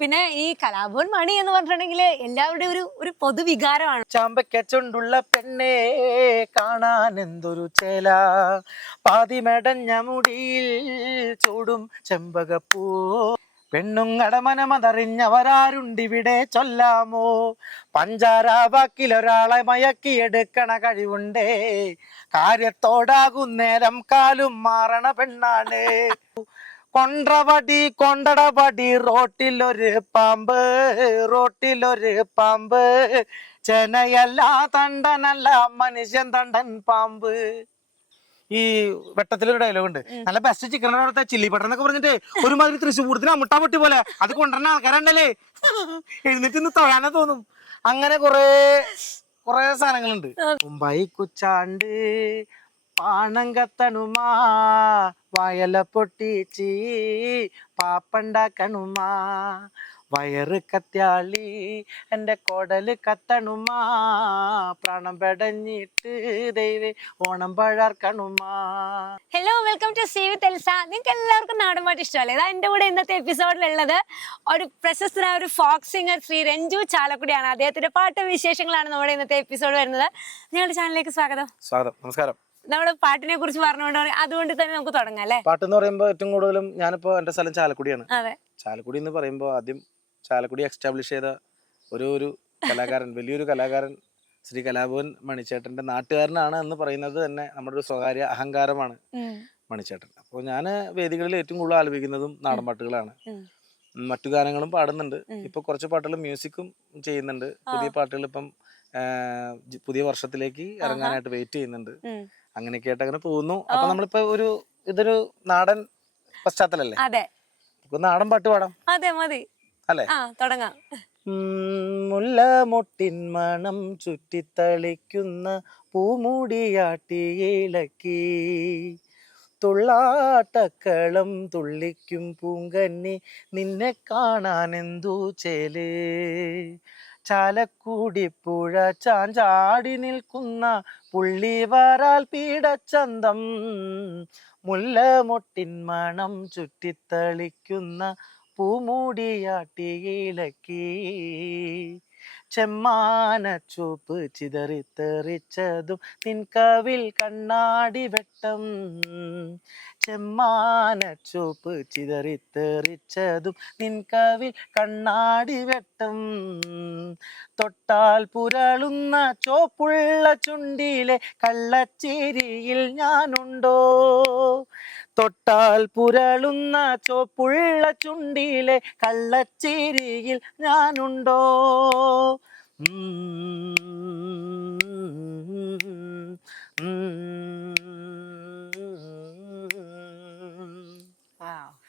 പിന്നെ ഈ കലാഭവൻ മണി എന്ന് പറഞ്ഞിട്ടുണ്ടെങ്കിൽ എല്ലാവരുടെയും ഒരു പൊതുവികാരമാണ്. ചാമ്പയ്ക്കുള്ള പെണ്ണേ കാണാൻ എന്തൊരു ചേല, പാതിമെടഞ്ഞ മുടിയിൽ ചൂടും ചെമ്പകപ്പൂ, പെണ്ണുങ്ങട മനമതറിഞ്ഞവരാരുണ്ടിവിടെ ചൊല്ലാമോ, പഞ്ചാര വാക്കിലൊരാളെ മയക്കിയെടുക്കണ കഴിവുണ്ടേ, കാര്യത്തോടാകുന്നേരം കാലും മാറണ പെണ്ണാണ്. കൊണ്ടവടി കൊണ്ടടപടി റോട്ടിലൊരു പാമ്പ്, റോട്ടിലൊരു പാമ്പ്, ചെനയല്ല തണ്ടനല്ല മനുഷ്യൻ തണ്ടൻ പാമ്പ്. ഈ വെട്ടത്തിലൊരു ഡയലോഗ് ഉണ്ട്, നല്ല ബെസ്റ്റ് ചിക്കൻ ചില്ലി പട്ടർ എന്നൊക്കെ പറഞ്ഞിട്ട് ഒരുമാതിരി തൃശ്ശൂർ പൂരത്തിന് അമുട്ടാ പൊട്ടി പോലെ അത് കൊണ്ടുവരുന്ന ആൾക്കാരുണ്ടല്ലേ, എഴുന്നേറ്റ് നിന്ന് തൊഴാനെ തോന്നും. അങ്ങനെ കുറെ സാധനങ്ങളുണ്ട്. മുംബൈ കുച്ചാണ്ട് പാണം കത്തണുമാ, വയല പൊട്ടിച്ചി പാപ്പണ്ടാക്കണുമാ, വയറ് കത്യാളി എൻ്റെ കൊടല് കത്തണുമാ, പ്രാണം പെടഞ്ഞിട്ട് ദൈവേ ഓണം പഴർക്കണുമാ. Hello, welcome to see with Elsa. നിങ്ങൾക്ക് എല്ലാവർക്കും നാടൻ പാട്ട് ഇഷ്ടമല്ലേ? ഇതാ എൻ്റെ കൂടെ ഇന്നത്തെ എപ്പിസോഡിലുള്ളത് ഒരു പ്രശസ്തനായ ഒരു ഫോക്ക് സിംഗർ ശ്രീ രഞ്ജു ചാലക്കുടിയാണ്. അദ്ദേഹത്തിന്റെ പാട്ട് വിശേഷങ്ങളാണ് നമ്മുടെ ഇന്നത്തെ എപ്പിസോഡ് വരുന്നത്. നിങ്ങളുടെ ചാനലിലേക്ക് സ്വാഗതം. സ്വാഗതം, നമസ്കാരം. നമ്മുടെ പാട്ടിനെ കുറിച്ച് പറഞ്ഞുകൊണ്ട് അതുകൊണ്ട് തന്നെ നമുക്ക് തുടങ്ങാം അല്ലേ? പാട്ട് എന്ന് പറയുമ്പോൾ ഏറ്റവും കൂടുതലും ഞാനിപ്പോ എന്റെ സ്ഥലം ചാലക്കുടിയാണ്. അതെ, ചാലക്കുടി എന്ന് പറയുമ്പോൾ ആദ്യം ചാലക്കുടി എസ്റ്റാബ്ലിഷ് ചെയ്ത ഒരു കലാകാരൻ, വലിയൊരു കലാകാരൻ ശ്രീ കലാഭവൻ മണിച്ചേട്ടന്റെ നാട്ടുകാരനാണ് എന്ന് പറയുന്നത് തന്നെ നമ്മുടെ ഒരു സ്വകാര്യ അഹങ്കാരമാണ് മണിച്ചേട്ടൻ. അപ്പോൾ ഞാൻ വേദികളിൽ ഏറ്റവും കൂടുതൽ ആലപിക്കുന്നതും നാടൻ പാട്ടുകളാണ്. മറ്റു ഗാനങ്ങളും പാടുന്നുണ്ട്. ഇപ്പൊ കുറച്ച് പാട്ടുകൾ മ്യൂസിക്കും ചെയ്യുന്നുണ്ട്. പുതിയ പാട്ടുകൾ ഇപ്പം പുതിയ വർഷത്തിലേക്ക് ഇറങ്ങാനായിട്ട് വെയിറ്റ് ചെയ്യുന്നുണ്ട്. അങ്ങനെയൊക്കെ ആയിട്ട് അങ്ങനെ പോകുന്നു. അപ്പൊ നമ്മളിപ്പോ ഇതൊരു നാടൻ പശ്ചാത്തലല്ലേ? അതെ, നാടൻ പാട്ട് പാടാം. അതെ, മതി അല്ലേ? തുടങ്ങാം. മുല്ലമൊട്ടിൻ മണം ചുറ്റിത്തളിക്കുന്ന പൂമുടിയാട്ടി ഇളക്കി, തുള്ളാട്ടക്കളം തുള്ളിക്കും പൂങ്കന്നി നിന്നെ കാണാൻ എന്തു ചേല്, ചാലക്കുടി പുഴ ചാഞ്ചാടി നിൽക്കുന്ന പുള്ളിവരാൽ പീഡച്ചന്തം, മുല്ലമൊട്ടിൻ മണം ചുറ്റിത്തളിക്കുന്ന പൂമുടിയാട്ടി ഇളക്കി, ചെമ്മാനച്ചൂപ്പ് ചിതറിത്തെറിച്ചതും നിൻകവിൽ കണ്ണാടി വെട്ടം, ചെമ്മാനച്ചൂപ്പ് ചിതറിത്തെറിച്ചതും നിൻകവിൽ കണ്ണാടി വെട്ടം, തൊട്ടാൽ പുരളുന്ന ചോപ്പുള്ള ചുണ്ടിലെ കള്ളച്ചിരിയിൽ ഞാനുണ്ടോ, തൊട്ടാൽ പുരളുന്ന ചോപ്പുള്ള ചുണ്ടിലെ കള്ളച്ചിരിയിൽ ഞാനുണ്ടോ,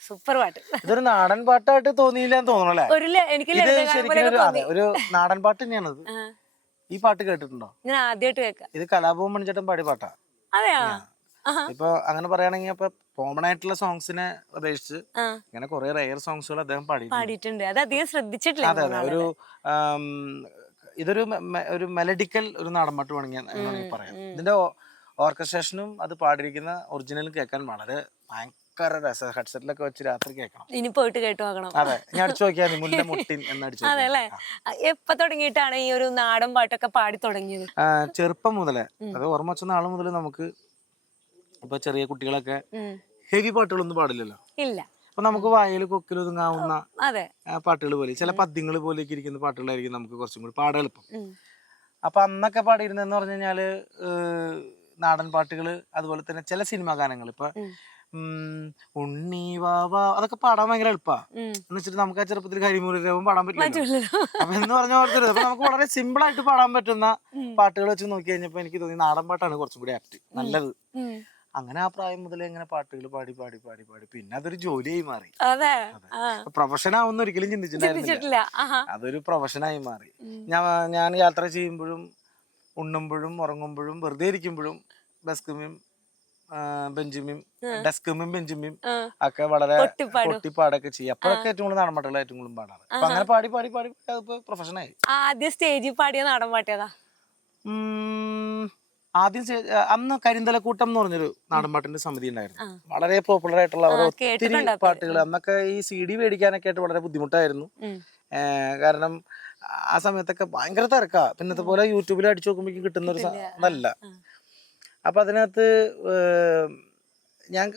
സൂപ്പർ പാട്ട്. ഇതൊരു നാടൻ പാട്ടായിട്ട് തോന്നിയില്ല എന്ന് തോന്നണല്ലേ? ഒരു നാടൻ പാട്ട് തന്നെയാണത്. ഈ പാട്ട് കേട്ടിട്ടുണ്ടോ? ഞാൻ ആദ്യമായിട്ട് കേൾക്കാം. ഇത് കലാഭവൻ മണിച്ചേട്ടൻ പാടിയ പാട്ടാ. അതെയാ? ഇപ്പൊ അങ്ങനെ പറയുകയാണെങ്കിൽ ഇപ്പൊ കോമൺ ആയിട്ടുള്ള സോങ്സിനെ അപേക്ഷിച്ച് ഇങ്ങനെ കുറെ റെയർ സോങ്സുകൾ അദ്ദേഹം പാടിയിട്ടുണ്ട്. അത് അധികം ശ്രദ്ധിച്ചിട്ടില്ല. അതെ അതെ, ഇതൊരു മെലഡിക്കൽ ഒരു നാടൻപാട്ട് വേണമെങ്കിൽ പറയാം. ഇതിന്റെ ഓർക്കസ്ട്രേഷനും അത് പാടിയിരിക്കുന്ന ഒറിജിനലും കേൾക്കാൻ വളരെ ഭയങ്കര രസം. ഹെഡ്സെറ്റിലൊക്കെ വെച്ച് രാത്രി കേൾക്കണം. ഇനി പോയിട്ട് കേട്ടു നോക്കണം. അതെ, ഞാൻ അടിച്ചു നോക്കിയാൽ മുല്ലമുട്ടിൻ എന്നടിച്ചു. അതെല്ലേ? എപ്പോ തുടങ്ങിയിട്ടാണ് ഈ ഒരു നാടൻ പാട്ടൊക്കെ പാടി തുടങ്ങിയത്? ചെറുപ്പം മുതലേ, അത് ഓർമ്മ വെച്ച നാള് മുതൽ നമുക്ക് ഇപ്പൊ ചെറിയ കുട്ടികളൊക്കെ ഹെവി പാട്ടുകളൊന്നും പാടില്ലല്ലോ. ഇല്ല. അപ്പൊ നമുക്ക് വായയിൽ കൊക്കിലൊതുങ്ങാവുന്ന പാട്ടുകൾ പോലെ, ചില പദ്യങ്ങൾ പോലെയൊക്കെ ഇരിക്കുന്ന പാട്ടുകളായിരിക്കും നമുക്ക് കുറച്ചും കൂടി പാടാൻ എളുപ്പം. അപ്പൊ അന്നൊക്കെ പാടിയിരുന്നെന്ന് പറഞ്ഞു കഴിഞ്ഞാല് നാടൻ പാട്ടുകള്, അതുപോലെ തന്നെ ചില സിനിമാ ഗാനങ്ങൾ, ഇപ്പൊ ഉണ്ണി വാവ, അതൊക്കെ പാടാൻ ഭയങ്കര എളുപ്പാ. എന്ന് വെച്ചിട്ട് നമുക്ക് ആ ചെറുപ്പത്തിൽ കരിമൂലം പാടാൻ പറ്റില്ല. അപ്പൊ എന്ന് പറഞ്ഞ ഓർത്തരുത്. അപ്പൊ നമുക്ക് വളരെ സിമ്പിൾ ആയിട്ട് പാടാൻ പറ്റുന്ന പാട്ടുകൾ വെച്ച് നോക്കി കഴിഞ്ഞപ്പോ എനിക്ക് തോന്നി നാടൻ പാട്ടാണ് കുറച്ചും കൂടി ആപ്റ്റ്, നല്ലത്. അങ്ങനെ ആ പ്രായം മുതലേ ഇങ്ങനെ പാട്ടുകൾ പാടി പാടി പാടി പാടി പിന്നെ അതൊരു ജോലിയായി മാറി. പ്രൊഫഷൻ ആവുന്ന ഒരിക്കലും ചിന്തിച്ചിട്ടുണ്ടായിരുന്നില്ല. അതൊരു പ്രൊഫഷനായി മാറി. ഞാൻ യാത്ര ചെയ്യുമ്പോഴും ഉണ്ണുമ്പോഴും ഉറങ്ങുമ്പോഴും വെറുതെ ഇരിക്കുമ്പോഴും ഡെസ്കുമിയും ബെഞ്ചുമിയും ഒക്കെ വളരെ പൊട്ടിപ്പാടൊക്കെ ചെയ്യും. അപ്പോഴൊക്കെ ഏറ്റവും കൂടുതൽ നാടൻ പാട്ടുകൾ ഏറ്റവും കൂടുതൽ പാടാറ്. അപ്പൊ അങ്ങനെ പാടി പാടി പാടി അതിപ്പോ പ്രൊഫഷനായി. ആദ്യം സ്റ്റേജിൽ പാടിയ നാടൻ പാട്ടേതാ? ആദ്യം അന്ന് കരിന്തലക്കൂട്ടം എന്ന് പറഞ്ഞൊരു നാടൻപാട്ടിന്റെ സമിതി ഉണ്ടായിരുന്നു. വളരെ പോപ്പുലർ ആയിട്ടുള്ള ഒത്തിരി പാട്ടുകൾ. അന്നൊക്കെ ഈ CD മേടിക്കാനൊക്കെ ആയിട്ട് വളരെ ബുദ്ധിമുട്ടായിരുന്നു. കാരണം ആ സമയത്തൊക്കെ ഭയങ്കര തിരക്കാ. പിന്നത്തെ പോലെ യൂട്യൂബിൽ അടിച്ചു നോക്കുമ്പോഴേക്കും കിട്ടുന്ന ഒരു ഇതല്ല. അപ്പൊ അതിനകത്ത് ഞാൻ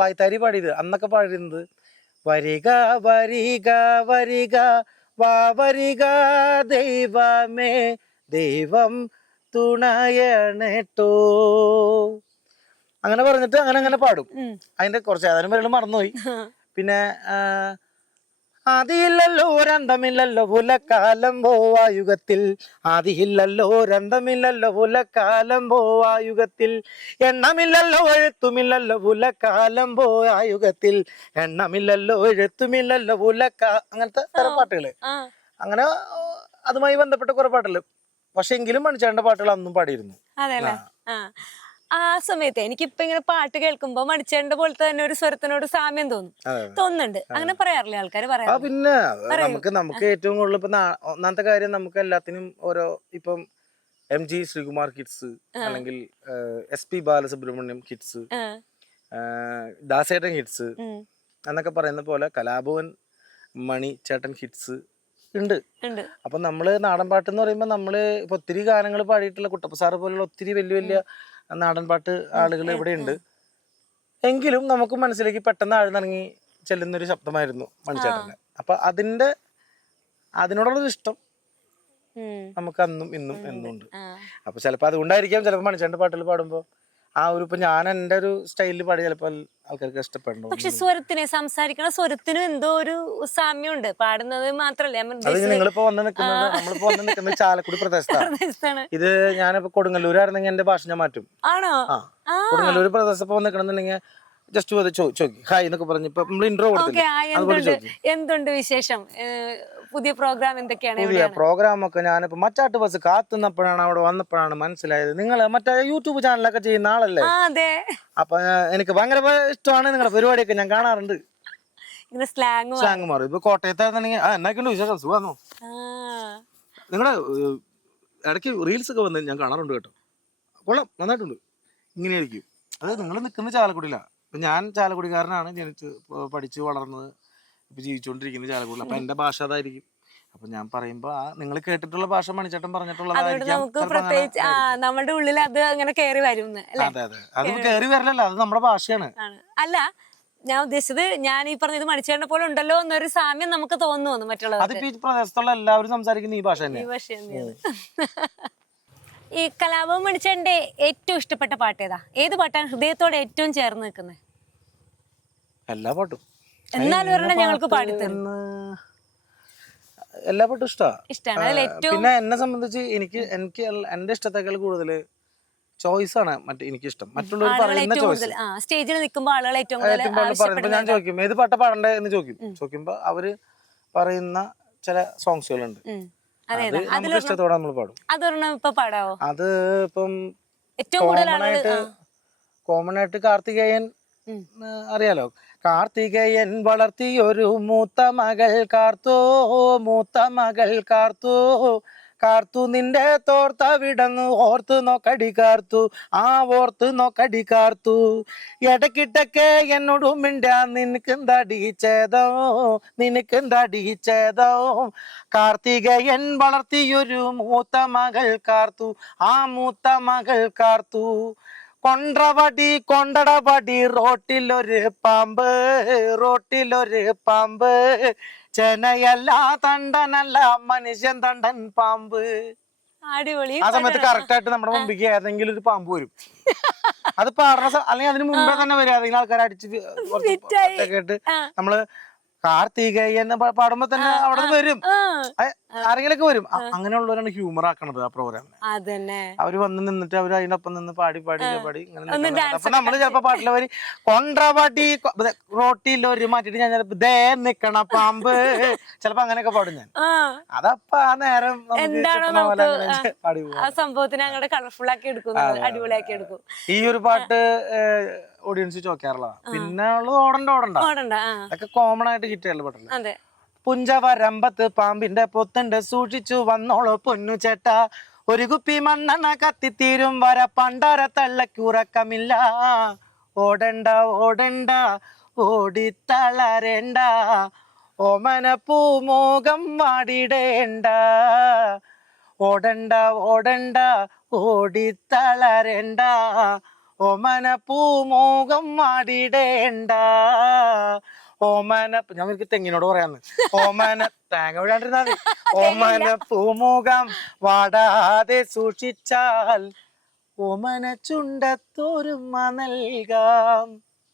വായ്ത്താരി പാടിയത് അന്നൊക്കെ പാടിയിരുന്നത് വരിക വരിക വരിക വാ വരിക ദൈവമേ ദൈവം തുണയണേട്ടോ അങ്ങനെ പറഞ്ഞിട്ട് അങ്ങനെ പാടും. അതിന്റെ കുറച്ച് ഏതാനും പേരുകൾ മറന്നുപോയി. പിന്നെ ആദിയില്ലല്ലോ ഒരന്തമില്ലല്ലോ പുലക്കാലം പോവാ യുഗത്തിൽ, ആദിയില്ലല്ലോ ഒരന്തമില്ലല്ലോ പുലക്കാലം പോവാ യുഗത്തിൽ, എണ്ണമില്ലല്ലോ എഴുത്തുമില്ലല്ലോ പുലക്കാലം പോവാ യുഗത്തിൽ, എണ്ണമില്ലല്ലോ എഴുത്തുമില്ലല്ലോ അങ്ങനത്തെ തരം പാട്ടുകള്. അങ്ങനെ അതുമായി ബന്ധപ്പെട്ട കുറെ പാട്ടുകൾ. പക്ഷെ എങ്കിലും മണിച്ചേട്ടന്റെ പാട്ടുകൾ അന്നും പാടിയിരുന്നു. ആ സമയത്ത് എനിക്കിപ്പോ ഇങ്ങനെ പാട്ട് കേൾക്കുമ്പോ മണിച്ചേട്ടന്റെ പോലത്തെ തന്നെ ഒരു സ്വരത്തിനോട് സാമ്യം തോന്നുന്നുണ്ട്. അങ്ങനെ പറയാറില്ലേ ആൾക്കാര്? പറയാം. പിന്നെ നമുക്ക് ഏറ്റവും കൂടുതൽ ഇപ്പൊ ഒന്നാമത്തെ കാര്യം, നമുക്ക് എല്ലാത്തിനും ഓരോ ഇപ്പം MG ശ്രീകുമാർ ഹിറ്റ്സ്, അല്ലെങ്കിൽ SP ബാലസുബ്രഹ്മണ്യം ഹിറ്റ്സ്, ദാസേട്ടൻ ഹിറ്റ്സ് എന്നൊക്കെ പറയുന്ന പോലെ കലാഭവൻ മണി ചേട്ടൻ ഹിറ്റ്സ് ഉണ്ട്. അപ്പൊ നമ്മള് നാടൻ പാട്ട് എന്ന് പറയുമ്പോ നമ്മള് ഇപ്പൊ ഒത്തിരി ഗാനങ്ങൾ പാടിയിട്ടുള്ള കുട്ടപ്പ സാറ് പോലുള്ള ഒത്തിരി വലിയ നാടൻ പാട്ട് ആളുകൾ ഇവിടെ ഉണ്ട്. എങ്കിലും നമുക്ക് മനസ്സിലേക്ക് പെട്ടെന്ന് ആഴ്ന്നിറങ്ങി ചെല്ലുന്നൊരു ശബ്ദമായിരുന്നു മണിച്ചേട്ടന്റെ. അപ്പൊ അതിനോടുള്ളൊരു ഇഷ്ടം നമുക്ക് അന്നും ഇന്നും എന്നും ഉണ്ട്. അപ്പൊ ചിലപ്പോ അതുകൊണ്ടായിരിക്കാം ചിലപ്പോ മണിച്ചേട്ടന്റെ പാട്ടുകൾ പാടുമ്പോ ആ ഒരു ഇപ്പൊ ഞാൻ എന്റെ ഒരു സ്റ്റൈലിൽ പാടി ചിലപ്പോ ആൾക്കാർക്ക് ഇഷ്ടപ്പെടണം. പക്ഷെ സംസാരിക്കണ സ്വരത്തിനും എന്തോ ഒരു സാമ്യമുണ്ട്. പാടുന്നത് മാത്രല്ല. അത് നിങ്ങളിപ്പോ നമ്മളിപ്പോ വന്ന് നിൽക്കുന്നത് ചാലക്കുടി പ്രദേശത്താണ്. ഇത് ഞാനിപ്പോ കൊടുങ്ങല്ലൂരായിരുന്നെങ്കിൽ എന്റെ ഭാഷ ഞാൻ മാറ്റും. ആണോ? കൊടുങ്ങല്ലൂർ പ്രദേശത്ത് നിൽക്കണമെന്നുണ്ടെങ്കിൽ ജസ്റ്റ് ചോദിക്കും ഹായ് എന്നൊക്കെ പറഞ്ഞു. ഇപ്പൊ നമ്മൾ ഇൻട്രോ കൊടുത്തില്ല. എന്തുണ്ട് വിശേഷം? പുതിയ പ്രോഗ്രാം എന്തൊക്കെയാണ്? പുതിയ പ്രോഗ്രാം ഒക്കെ ഞാനിപ്പോ മച്ചാട്ട് ബസ് കാത്തുന്നപ്പോഴാണ് അവിടെ വന്നപ്പോഴാണ് മനസ്സിലായത് നിങ്ങൾ മറ്റേ യൂട്യൂബ് ചാനലൊക്കെ ചെയ്യുന്ന ആളല്ലേ. അപ്പൊ എനിക്ക് ഭയങ്കര ഇഷ്ടമാണ് നിങ്ങളുടെ പരിപാടിയൊക്കെ, ഞാൻ കാണാറുണ്ട്. സ്ലാങ് മാറും. ഇപ്പൊ കോട്ടയത്തായിരുന്നെങ്കിൽ എന്നാക്കുണ്ട് വിശേഷം, സുഖമാണോ? നിങ്ങളുടെ ഇടയ്ക്ക് റീൽസ് ഒക്കെ വന്ന് ഞാൻ കാണാറുണ്ട് കേട്ടോ. കൊള്ളാം, നന്നായിട്ടുണ്ട്. ഇങ്ങനെയായിരിക്കും. അതായത് നിങ്ങൾ നിൽക്കുന്ന ചാലക്കുടിയില്ല. ഇപ്പൊ ഞാൻ ചാലക്കുടിക്കാരനാണ്, ജനിച്ച് പഠിച്ചു വളർന്നത്, ഇപ്പൊ ജീവിച്ചുകൊണ്ടിരിക്കുന്നത് ചാലക്കുടിയിൽ. അപ്പൊ എന്റെ ഭാഷ അതായിരിക്കും. അപ്പൊ ഞാൻ പറയുമ്പോ നിങ്ങൾ കേട്ടിട്ടുള്ള ഭാഷ മണിച്ചേട്ടൻ പറഞ്ഞിട്ടുള്ളതായിരിക്കും. നമ്മുടെ ഉള്ളിൽ അത് അങ്ങനെ കയറി വരും. അതെ അതെ, അത് കയറി വരലല്ല, അത് നമ്മുടെ ഭാഷയാണ്. അല്ല, ഞാൻ ഉദ്ദേശിച്ചത് ഞാൻ ഈ പറഞ്ഞത് മണിച്ചേട്ടനെ പോലെ ഉണ്ടല്ലോ എന്നൊരു സാമ്യം നമുക്ക് തോന്നുന്നു മറ്റുള്ളത്. അതിപ്പോ ഈ പ്രദേശത്തുള്ള എല്ലാവരും സംസാരിക്കുന്ന ഈ ഭാഷ തന്നെ. ഈ കലാഭവൻ മണിച്ചേട്ടന്റെ ഏറ്റവും ഇഷ്ടപ്പെട്ട പാട്ട് ഏതാ? ഏത് പാട്ടാണ് ഹൃദയത്തോടെ ഏറ്റവും ചേർന്ന് നിൽക്കുന്നത്? എല്ലാ പാട്ടും. എന്നാലും ഞങ്ങൾക്ക് പാടിത്തരും. എല്ലാ പാട്ടും ഇഷ്ടമാണ്. പിന്നെ എന്നെ സംബന്ധിച്ച് എനിക്ക് എന്റെ ഇഷ്ടത്തേക്കാൾ കൂടുതൽ ചോയ്സ് ആണ് എനിക്ക് ഇഷ്ടം. മറ്റുള്ളവർ പറയുന്ന ചോയ്സ്. സ്റ്റേജിൽ നിൽക്കുമ്പോൾ ആളുകൾ ഏറ്റവും കൂടുതൽ ഞാൻ ചോദിക്കും ഏത് പാട്ടാ പാടണ്ടേ എന്ന് ചോദിക്കുമ്പോ അവര് പറയുന്ന ചില സോങ്സുകളുണ്ട്. നമുക്ക് ഇഷ്ടത്തോടെ നമ്മൾ പാടും. അത് ഇപ്പം കോമൺ ആയിട്ട് കാർത്തികേയൻ അറിയാലോ. കാർത്തികേയൻ വളർത്തിയൊരു മൂത്ത മകൾ കാർത്തു, മൂത്ത മകൾ കാർത്തു, കാർത്തു നിന്റെ തോർത്ത വിടങ്ങ് ഓർത്ത് നോക്കടി കാർത്തു, ആ ഓർത്ത് നോക്കടി കാർത്തു, ഇടക്കിട്ടൊക്കെ എന്നോട് മിണ്ടാ നിനക്കെന്താടി ചേതോ, നിനക്കെന്താടി ചേതോ, കാർത്തികേയൻ വളർത്തിയൊരു മൂത്ത മകൾ കാർത്തു, ആ മൂത്ത മകൾ കാർത്തു, കൊണ്ടവടി കൊണ്ടടപടി റോട്ടിലൊരു പാമ്പ്, റോട്ടിലൊരു പാമ്പ്, ചെനയല്ല തണ്ടനല്ല മനുഷ്യൻ തണ്ടൻ പാമ്പ്. അടിപൊളി. ആ സമയത്ത് കറക്റ്റ് ആയിട്ട് നമ്മുടെ മുമ്പിലേക്ക് ഏതെങ്കിലും ഒരു പാമ്പ് വരും. അത് പാടുന്ന അല്ലെങ്കിൽ അതിന് മുമ്പേ തന്നെ വരും. ഏതെങ്കിലും ആൾക്കാർ അടിച്ച് കേട്ട് നമ്മള് കാർത്തികേയൻ പാടുമ്പോ തന്നെ അവിടെ വരും, ആരെങ്കിലൊക്കെ വരും. അങ്ങനെയുള്ളവരാണ് ഹ്യൂമർ ആക്കണത് ആ പ്രോഗ്രാമിന്. അവര് വന്ന് നിന്നിട്ട് അവര് അതിനൊപ്പം നിന്ന് പാടി പാടി പാടി ഇങ്ങനെ. അപ്പൊ നമ്മള് ചിലപ്പോ പാട്ടിലെ വരി കൊണ്ടപാടി റോട്ടിലൊരു മാറ്റിട്ട് ഞാൻ ചിലപ്പോ ദേ നിക്കണ പാമ്പ്, ചിലപ്പോ അങ്ങനെയൊക്കെ പാടും ഞാൻ. അതപ്പ ആ നേരം സംഭവത്തിന് അങ്ങോട്ട് കളർഫുൾ ആക്കി എടുക്കും, അടിപൊളിയാക്കി എടുക്കും. ഈ ഒരു പാട്ട് ഓഡിയൻസ് ചോദിക്കാറുള്ള. പിന്നെ ഉള്ളത് ഓടണ്ട അതൊക്കെ കോമൺ ആയിട്ട് ഹിറ്റുള്ള പാട്ടല്ലേ. പുഞ്ചവരമ്പത്ത് പാമ്പിന്റെ പൊത്തുണ്ട് സൂക്ഷിച്ചു വന്നോളൂ പൊന്നു ചേട്ടാ, ഒരു കുപ്പി മണ്ണെണ്ണ കത്തിത്തീരും വര പണ്ടാര തള്ളക്കുറക്കമില്ല. ഓടണ്ട ഓടണ്ട ഓടിത്തളരേണ്ട, ഓമന പൂമോകം വാടിടേണ്ട. ഓടണ്ട ഓടണ്ട ഓടിത്തളരേണ്ട, ഓമന പൂമോകം വാടിടേണ്ട. ഓമന, ഞാൻ എനിക്ക് തെങ്ങിനോട് പറയാന്ന്, ഓമന തേങ്ങ വിടാണ്ടിരുന്നാ മതി. ഓമന പൂമുഖം വാടാതെ സൂക്ഷിച്ചാൽ ഓമന ചുണ്ടത്തോരുമ നൽകാം.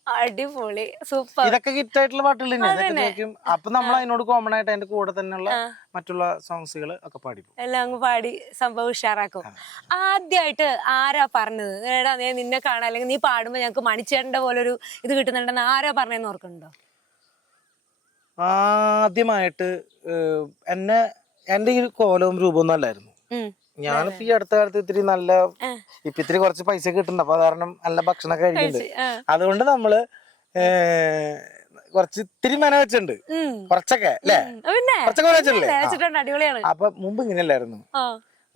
അടിപൊളി, സൂപ്പർ. ഇതൊക്കെ ഹിറ്റായിട്ടുള്ള പാട്ടുകൾ തന്നെ. ഇതൊക്കെ കേൾക്കും. അപ്പൊ നമ്മൾ അതിനോട് കോമൺ ആയിട്ട് അതിന്റെ കൂടെ തന്നെയുള്ള മറ്റുള്ള സോങ്സുകൾ ഒക്കെ പാടിപ്പോ എല്ലാം അങ്ങ് പാടി സംഭവം ഉഷാറാക്കും. ആദ്യമായിട്ട് ആരാ പറഞ്ഞത് എടാ നീ നിന്നെ കാണാൻ, അല്ലെങ്കിൽ നീ പാടുമ്പോ ഞങ്ങക്ക് മണിച്ചേട്ടന്റെ പോലെ ഒരു ഇത് കിട്ടുന്നുണ്ടെന്ന് ആരാ പറഞ്ഞതെന്ന് ഓർക്കുന്നുണ്ടോ? ആദ്യമായിട്ട് എന്നെ എന്റെ ഈ കോലവും രൂപമൊന്നും അല്ലായിരുന്നു. ഞാനിപ്പോ ഈ അടുത്ത കാലത്ത് ഇത്തിരി നല്ല ഇപ്പൊ ഇത്തിരി കുറച്ച് പൈസ കിട്ടുന്നുണ്ട്. അപ്പൊ കാരണം നല്ല ഭക്ഷണമൊക്കെ കഴിക്കുന്നുണ്ട്. അതുകൊണ്ട് നമ്മള് കുറച്ച് ഇത്തിരി മെന വെച്ചിട്ടുണ്ട്. കുറച്ചൊക്കെ അല്ലേ, കുറച്ചൊക്കെ വെച്ചിട്ടില്ലേ. അപ്പൊ മുമ്പ് ഇങ്ങനെയല്ലായിരുന്നു.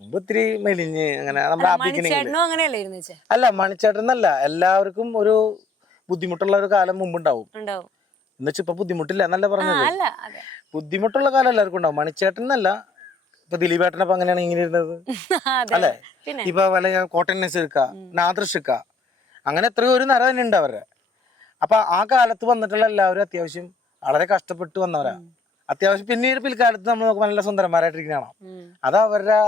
മുമ്പ് ഇത്തിരി മെലിഞ്ഞ് അങ്ങനെ നമ്മുടെ അല്ല, മണിച്ചേട്ടനല്ല, എല്ലാവർക്കും ഒരു ബുദ്ധിമുട്ടുള്ള ഒരു കാലം മുമ്പുണ്ടാവും. എന്നുവെച്ചാ ഇപ്പൊ ബുദ്ധിമുട്ടില്ല എന്നല്ല പറഞ്ഞത്. ബുദ്ധിമുട്ടുള്ള കാലം എല്ലാവർക്കും ഉണ്ടാവും. മണിച്ചേട്ടനല്ല, ഇപ്പൊ ദിലീപേട്ടനപ്പൊ അങ്ങനെയാണ് ഇങ്ങനെ ഇരുന്നത് അല്ലെ. ഇപ്പൊ വല്ല കോട്ടൺ നെസ്ക, നാദൃഷിക്ക, അങ്ങനെ എത്രയോ ഒരു നര തന്നെ ഉണ്ട് അവരുടെ. അപ്പൊ ആ കാലത്ത് വന്നിട്ടുള്ള എല്ലാവരും അത്യാവശ്യം വളരെ കഷ്ടപ്പെട്ട് വന്നവരാ. അത്യാവശ്യം പിന്നീട് പിൽക്കാലത്ത് നമ്മൾ നോക്കുമ്പോൾ നല്ല സുന്ദരന്മാരായിട്ടിരിക്കണോ. അത് അവരുടെ ആ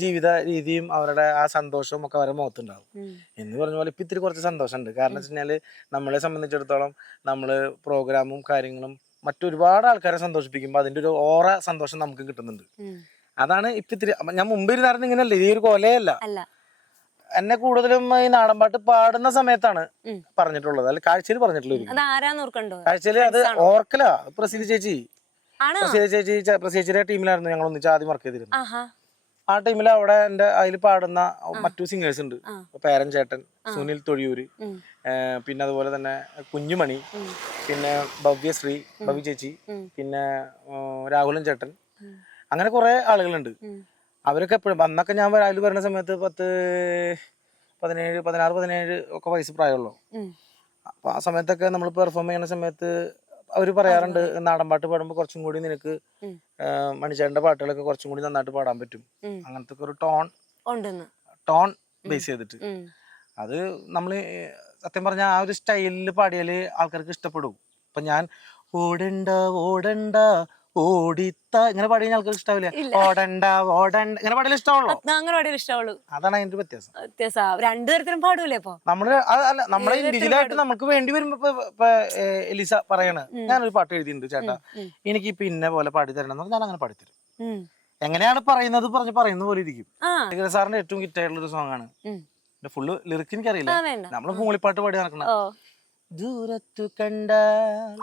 ജീവിത രീതിയും അവരുടെ ആ സന്തോഷവും ഒക്കെ അവരുടെ മുഖത്തുണ്ടാവും. എന്ന് പറഞ്ഞ പോലെ ഇപ്പൊ ഇത്തിരി കുറച്ച് സന്തോഷമുണ്ട്. കാരണം വെച്ച് കഴിഞ്ഞാല് നമ്മളെ സംബന്ധിച്ചിടത്തോളം നമ്മള് പ്രോഗ്രാമും കാര്യങ്ങളും മറ്റൊരുപാട് ആൾക്കാരെ സന്തോഷിപ്പിക്കുമ്പോൾ അതിന്റെ ഒരു ഓറ സന്തോഷം നമുക്ക് കിട്ടുന്നുണ്ട്. അതാണ് ഇപ്പൊ ഇത്തിരി. ഞാൻ മുമ്പ് ഇരുന്നായിരുന്നു ഇങ്ങനെയല്ല, ഈ ഒരു കൊലയല്ല. എന്നെ കൂടുതലും ഈ നാടൻപാട്ട് പാടുന്ന സമയത്താണ് പറഞ്ഞിട്ടുള്ളത്, അല്ല കാഴ്ചയിൽ പറഞ്ഞിട്ടുള്ളത്. കാഴ്ചയിൽ അത് ഓർക്കല പ്രസീത ചേച്ചി, പ്രസീതയുടെ ടീമിലായിരുന്നു ഞങ്ങൾ ഒന്നിച്ച് ആദ്യം വർക്ക് ചെയ്തിരുന്നത്. ആ ടീമിൽ അവിടെ എന്റെ അതിൽ പാടുന്ന മറ്റു സിംഗേഴ്സ് ഉണ്ട്. പേരൻ ചേട്ടൻ, സുനിൽ തൊഴിയൂര്, പിന്നെ അതുപോലെ തന്നെ കുഞ്ഞുമണി, പിന്നെ ഭവ്യശ്രീ, ഭവ്യ ചേച്ചി, പിന്നെ രാഹുലൻ ചേട്ടൻ, അങ്ങനെ കുറെ ആളുകളുണ്ട്. അവരൊക്കെ എപ്പോഴും അന്നൊക്കെ ഞാൻ അതിൽ വരുന്ന സമയത്ത് 16-17 ഒക്കെ വയസ്സ് പ്രായമുള്ളൂ. അപ്പൊ ആ സമയത്തൊക്കെ നമ്മൾ പെർഫോം ചെയ്യുന്ന സമയത്ത് അവര് പറയാറുണ്ട്, നാടൻപാട്ട് പാടുമ്പോൾ കുറച്ചും കൂടി നിനക്ക് മണിച്ചേട്ടന്റെ പാട്ടുകളൊക്കെ കുറച്ചും കൂടി നന്നായിട്ട് പാടാൻ പറ്റും. അങ്ങനത്തെ ഒരു ടോൺ ബേസ് ചെയ്തിട്ട് അത് നമ്മള് സത്യം പറഞ്ഞാൽ ആ ഒരു സ്റ്റൈലിൽ പാടിയാല് ആൾക്കാർക്ക് ഇഷ്ടപ്പെടും. ഇപ്പൊ ഞാൻ ഓടണ്ട ഓടണ്ട ഓടിത്ത ഇങ്ങനെ പാടി കഴിഞ്ഞാൽ ആൾക്കാർക്ക് ഇഷ്ടാവില്ല. ഓടണ്ട ഓടണ്ട ഇങ്ങനെ പാടിയാലും ഇഷ്ടമുള്ളൂ. അതാണ് അതിന്റെ വ്യത്യാസം. രണ്ടുതരത്തിലും പാടൂലേ ഇപ്പൊ നമ്മള്. അതല്ല, നമ്മളെ ഇൻഡിവിജ്വലായിട്ട് നമുക്ക് വേണ്ടി വരുമ്പോ ഇപ്പൊ എലിസ പറയാണ്, ഞാനൊരു പാട്ട് എഴുതിയിട്ടുണ്ട് ചേട്ടാ, എനിക്ക് ഇപ്പൊ ഇന്ന പോലെ പാടി തരണം എന്ന്, ഞാൻ അങ്ങനെ പാടിത്തരും. എങ്ങനെയാണ് പറയുന്നത് പറയുന്ന പോലെ ഇരിക്കും. സാറിന്റെ ഏറ്റവും ഹിറ്റായിട്ടുള്ള ഒരു സോങ് ആണ്. ഫുള്ള് ലിറിക്ക് എനിക്കറിയില്ല. നമ്മള് മൂളിപ്പാട്ട് പാടി നടക്കണം. ദൂരത്തു കണ്ടാൽ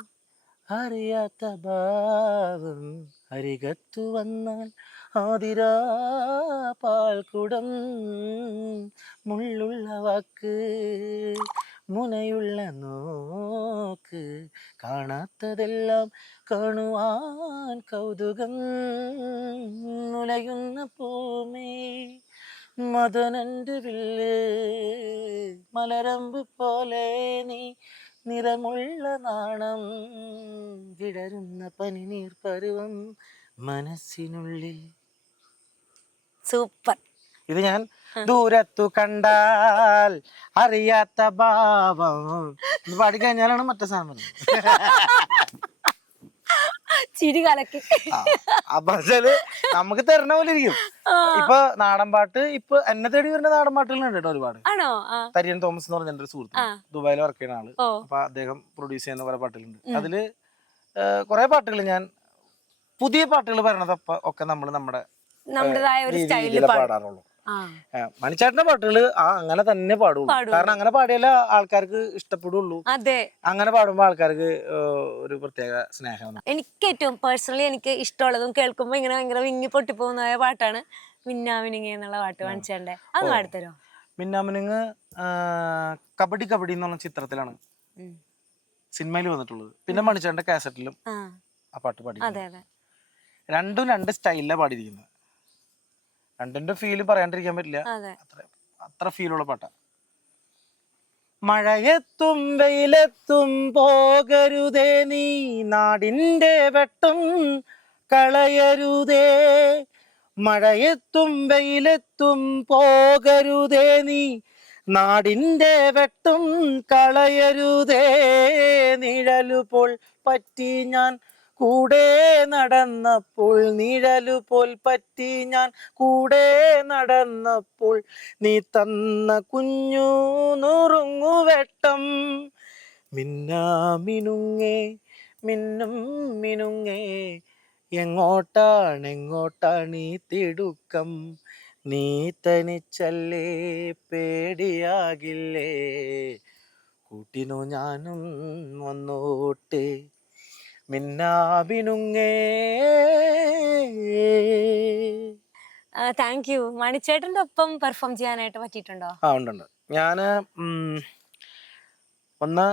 അറിയാത്ത ഭാവം അരികത്തു വന്നാൽ ആതിരാ പാൽക്കുടം, മുള്ളുള്ള വാക്ക് മുനയുള്ള നോക്ക്, കാണാത്തതെല്ലാം കാണുവാൻ കൗതുകം, മുലയുന്ന പൂമേ മദനന്റെ വില്ല്, മലരമ്പ് പോലെ നീ നിറമുള്ള നാണം, വിടരുന്ന പനിനീർ പരുവം മനസ്സിനുള്ളിൽ. സൂപ്പർ. ഇത് ഞാൻ ദൂരത്തു കണ്ടാൽ അറിയാത്ത ഭാവം പാടിക്കഴിഞ്ഞാലാണ് മറ്റേ സാധനം ചിരി കലക്കി. അപ്പൊ നമുക്ക് തരണ പോലെ ഇരിക്കും. ഇപ്പൊ നാടൻ പാട്ട് ഇപ്പൊ എന്നെ തേടി വരുന്ന നാടൻ പാട്ടുകളുണ്ട് കേട്ടോ ഒരുപാട്. തരിയൻ തോമസ് എന്ന് പറഞ്ഞ എന്റെ ഒരു സുഹൃത്ത്, ദുബായിൽ വർക്ക് ചെയ്യുന്ന ആള്. അപ്പൊ അദ്ദേഹം പ്രൊഡ്യൂസ് ചെയ്യുന്ന കുറെ പാട്ടുകളുണ്ട്. അതില് കുറെ പാട്ടുകൾ ഞാൻ പുതിയ പാട്ടുകൾ പറയണത് ഒക്കെ നമ്മൾ നമ്മുടെ രീതിയിൽ പാടാറുള്ളൂ. മണിച്ചേട്ടന്റെ പാട്ടുകള് അങ്ങനെ തന്നെ പാടുള്ളൂ. കാരണം അങ്ങനെ പാടിയാലേ ആൾക്കാർക്ക് ഇഷ്ടപ്പെടുള്ളൂ. അങ്ങനെ പാടുമ്പോ ആൾക്കാർക്ക് ഒരു പ്രത്യേക സ്നേഹമാണ്. എനിക്ക് ഏറ്റവും പേഴ്സണലി എനിക്ക് ഇഷ്ടമുള്ളതും കേൾക്കുമ്പോ ഇങ്ങനെ ഭയങ്കര വിങ്ങി പൊട്ടിപ്പോകുന്ന പാട്ടാണ് മിന്നാമിനിങ്ങ എന്നുള്ള പാട്ട്. മണിച്ചേട്ടന്റെ അത് പാടിത്തരോ? മിന്നാമിനിങ് കബഡി കബഡി എന്നുള്ള ചിത്രത്തിലാണ് സിനിമയിൽ വന്നിട്ടുള്ളത്. പിന്നെ മണിച്ചേട്ടന്റെ കാസറ്റിലും ആ പാട്ട് പാടി. രണ്ടും രണ്ട് സ്റ്റൈലിലാണ് പാടിയിരിക്കുന്നത്. രണ്ടിന്റെ ഫീല് പറയാണ്ടിരിക്കാൻ പറ്റില്ല. അതെ. അത്ര ഫീലുള്ള പാട്ടാ. മഴയെത്തും വെയിലെത്തും പോകരുതേ നീ നാടിൻ്റെ വെട്ടം കളയരുതേ. മഴയെത്തും വെയിലെത്തും പോകരുതേ നീ നാടിൻ്റെ വെട്ടം കളയരുതേ. നിഴലുപോൽ പറ്റി ഞാൻ കൂടെ നടന്നപ്പോൾ, നിഴലുപോൽ പറ്റി ഞാൻ കൂടെ നടന്നപ്പോൾ, നീ തന്ന കുഞ്ഞു നുറുങ്ങുവെട്ടം. മിന്നാമിനുങ്ങേ മിന്നും മിനുങ്ങേ, എങ്ങോട്ടാണ് ഈ തിടുക്കം, നീ തനിച്ചല്ലേ പേടിയാകില്ലേ, കൂട്ടിനു ഞാനും വന്നോട്ടെ. മിന്നാമിനുങ്ങേ. Thank you. മണിച്ചേട്ടന്റെ ഒപ്പം പെർഫോം ചെയ്യാനായിട്ട് പറ്റിയിട്ടുണ്ടോ? ആ ഉണ്ട്. ഞാന് ഒന്ന്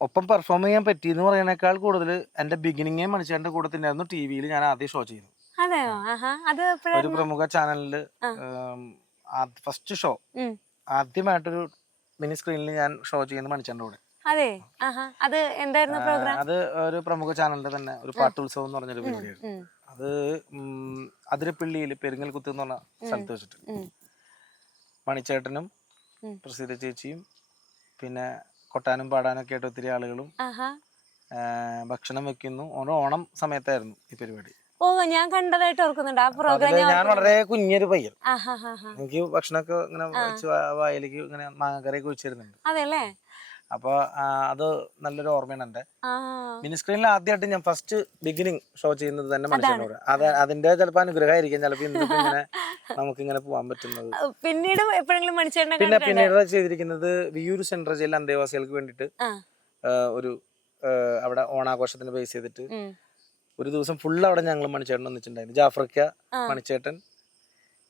ഒപ്പം പെർഫോം ചെയ്യാൻ പറ്റിയെന്ന് പറയുന്നതിനേക്കാൾ കൂടുതൽ എൻ്റെ ബിഗിനിങ്ങേ മണിച്ചേട്ടൻ്റെ കൂടെ തന്നെയായിരുന്നു. ടി വിയിൽ ഞാൻ ആദ്യം ഷോ ചെയ്തു. അതെയോ? അത് ഒരു പ്രമുഖ ചാനലില് ഫസ്റ്റ് ഷോ ആദ്യമായിട്ടൊരു മിനി സ്ക്രീനിൽ ഞാൻ ഷോ ചെയ്യുന്നത് മണിച്ചേട്ടൻ്റെ കൂടെ. അതെ. അത് എന്തായിരുന്നു പ്രോഗ്രാം? അത് ഒരു പ്രമുഖ ചാനലിന്റെ തന്നെ ഒരു പാട്ടുത്സവം എന്ന് പറഞ്ഞൊരു പരിപാടിയാണ്. അത് അതിരപ്പള്ളിയിൽ പെരിങ്ങൽകുത്ത് എന്ന് പറഞ്ഞ സ്ഥലത്ത് വെച്ചിട്ട് മണിച്ചേട്ടനും പ്രസിദ്ധ ചേച്ചിയും പിന്നെ കൊട്ടാനും പാടാനൊക്കെ ആയിട്ട് ഒത്തിരി ആളുകളും ഭക്ഷണം വെക്കുന്നു. ഓണം സമയത്തായിരുന്നു ഈ പരിപാടി. ഓ, ഞാൻ കണ്ടതായിട്ട് ഓർക്കുന്നുണ്ട് ആ പ്രോഗ്രാം. ഞാൻ വളരെ കുഞ്ഞൊരു പയ്യൻ, എനിക്ക് ഭക്ഷണമൊക്കെ ഇങ്ങനെ വായിലേക്ക് ഇങ്ങനെ മാങ്ങക്കറിയൊക്കെ ഒഴിച്ചിരുന്നുണ്ട്. അതെല്ലേ? അപ്പൊ അത് നല്ലൊരു ഓർമ്മയാണ് എന്റെ. മിനി സ്ക്രീനിൽ ആദ്യമായിട്ട് ഞാൻ ഫസ്റ്റ് ബിഗിനിങ് ഷോ ചെയ്യുന്നത് തന്നെ മനുഷ്യനോട്. അതിന്റെ ചിലപ്പോ അനുഗ്രഹമായിരിക്കും, ചിലപ്പോ ഇങ്ങനെ നമുക്ക് ഇങ്ങനെ പോകാൻ പറ്റുന്നത്. പിന്നീട് എപ്പോഴെങ്കിലും പിന്നീട് ചെയ്തിരിക്കുന്നത് വിയൂർ സെൻട്രൽ ജയിൽ അന്തേവാസികൾക്ക് വേണ്ടിയിട്ട് ഒരു അവിടെ ഓണാഘോഷത്തിന് ബേസ് ചെയ്തിട്ട് ഒരു ദിവസം ഫുള്ള് അവിടെ ഞങ്ങൾ മണിച്ചേട്ടൻ ഒന്നിച്ചിട്ടുണ്ടായിരുന്നു. ജാഫർക്ക, മണിച്ചേട്ടൻ,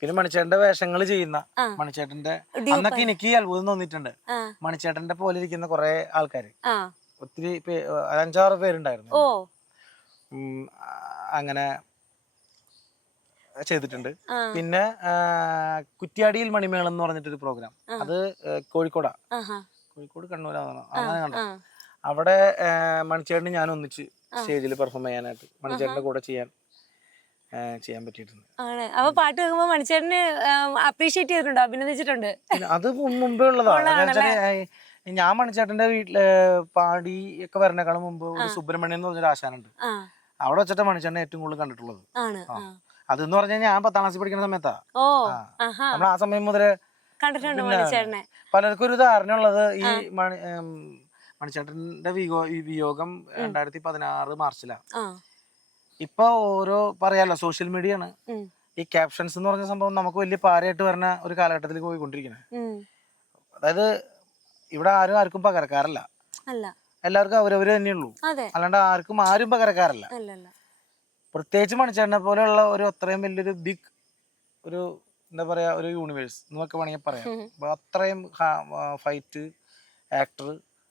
പിന്നെ മണിച്ചേട്ടന്റെ വേഷങ്ങൾ ചെയ്യുന്ന മണിച്ചേട്ടന്റെ. അന്നൊക്കെ എനിക്ക് അത്ഭുതം തോന്നിയിട്ടുണ്ട്. മണിച്ചേട്ടന്റെ പോലെ ഇരിക്കുന്ന കുറെ ആൾക്കാര്, ഒത്തിരി 5-6 പേരുണ്ടായിരുന്നു. അങ്ങനെ ചെയ്തിട്ടുണ്ട്. പിന്നെ കുറ്റ്യാടിയിൽ മണിമേളം എന്ന് പറഞ്ഞിട്ടൊരു പ്രോഗ്രാം, അത് കോഴിക്കോട് കണ്ണൂരാണ്. അങ്ങനെ കണ്ടു. അവിടെ മണിച്ചേട്ടന് ഞാൻ ഒന്നിച്ച് സ്റ്റേജിൽ പെർഫോം ചെയ്യാനായിട്ട് മണിച്ചേട്ടന്റെ കൂടെ ചെയ്യാൻ പറ്റിയിട്ടുണ്ട്. അപ്പൊ പാട്ട് കേൾക്കുമ്പോ മണിച്ചേട്ടന് അപ്രീഷിയേറ്റ് ചെയ്തിട്ടുണ്ടോ, അഭിനന്ദിച്ചിട്ടുണ്ട്? അത് മുമ്പേ ഉള്ളതാണ്. ഞാൻ മണിച്ചേട്ടന്റെ വീട്ടില് പാടി ഒക്കെ വരണേക്കാളും മുമ്പ് ഒരു സുബ്രഹ്മണ്യം എന്ന് പറഞ്ഞൊരു ആശാനുണ്ട്, അവിടെ വെച്ചിട്ട് മണിച്ചേട്ടനെ ഏറ്റവും കൂടുതൽ കണ്ടിട്ടുള്ളത്. അതെന്ന് പറഞ്ഞാൽ ഞാൻ 10ാം ക്ലാസ്സിൽ പഠിക്കുന്ന സമയത്താ. നമ്മൾ ആ സമയം മുതലേ കണ്ടിട്ടുണ്ട്. പലർക്കും ഒരു ധാരണ ഉള്ളത് ഈ മണിച്ചേട്ടന്റെ വിയോഗം 2016 മാർച്ചിലാണ്. ഇപ്പൊ ഓരോ പറയാലോ സോഷ്യൽ മീഡിയ ആണ് ഈ ക്യാപ്ഷൻസ് എന്ന് പറഞ്ഞ സംഭവം നമുക്ക് വലിയ പാരയായിട്ട് വരുന്ന ഒരു കാലഘട്ടത്തിൽ പോയിക്കൊണ്ടിരിക്കുന്നത്. അതായത് ഇവിടെ ആർക്കും പകരക്കാരല്ല, എല്ലാവർക്കും അവരവര് തന്നെയുള്ളൂ, അല്ലാണ്ട് ആരും പകരക്കാരല്ല. പ്രത്യേകിച്ച് മണിച്ചേട്ടനെ പോലെയുള്ള ഒരു അത്രയും വലിയൊരു ബിഗ് ഒരു എന്താ പറയാ ഒരു യൂണിവേഴ്സ് എന്നൊക്കെ വേണമെങ്കിൽ പറയാം. അപ്പൊ അത്രയും fight, actor,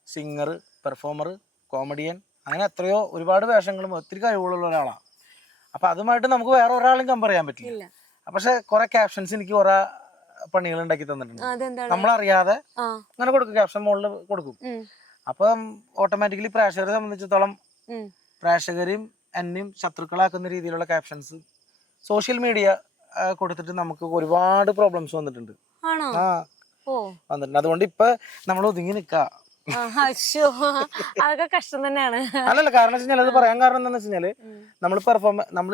singer, performer, comedian, അങ്ങനെ എത്രയോ ഒരുപാട് വേഷങ്ങളും ഒത്തിരി കഴിവുകളുള്ള ഒരാളാണ്. അപ്പൊ അതുമായിട്ട് നമുക്ക് വേറെ ഒരാളും കമ്പയർ ചെയ്യാൻ പറ്റില്ല. പക്ഷെ കുറെ ക്യാപ്ഷൻസ് എനിക്ക് കുറെ പണികൾ ഉണ്ടാക്കി തന്നിട്ടുണ്ട്, നമ്മളറിയാതെ അങ്ങനെ കൊടുക്കും, ക്യാപ്ഷൻ മുകളിൽ കൊടുക്കും. അപ്പം ഓട്ടോമാറ്റിക്കലി പ്രേക്ഷകരെ സംബന്ധിച്ചിടത്തോളം പ്രേക്ഷകരെയും എന്നെയും ശത്രുക്കളാക്കുന്ന രീതിയിലുള്ള ക്യാപ്ഷൻസ് സോഷ്യൽ മീഡിയ കൊടുത്തിട്ട് നമുക്ക് ഒരുപാട് പ്രോബ്ലംസ് വന്നിട്ടുണ്ട്. വന്നിട്ടുണ്ട്. അതുകൊണ്ട് ഇപ്പൊ നമ്മൾ ഒതുങ്ങി നിൽക്കുക. അതൊക്കെ കഷ്ടം തന്നെയാണ്. അല്ലല്ല, കാരണം വെച്ചാൽ അത് പറയാൻ കാരണം എന്താണെന്ന് വെച്ചാല് നമ്മൾ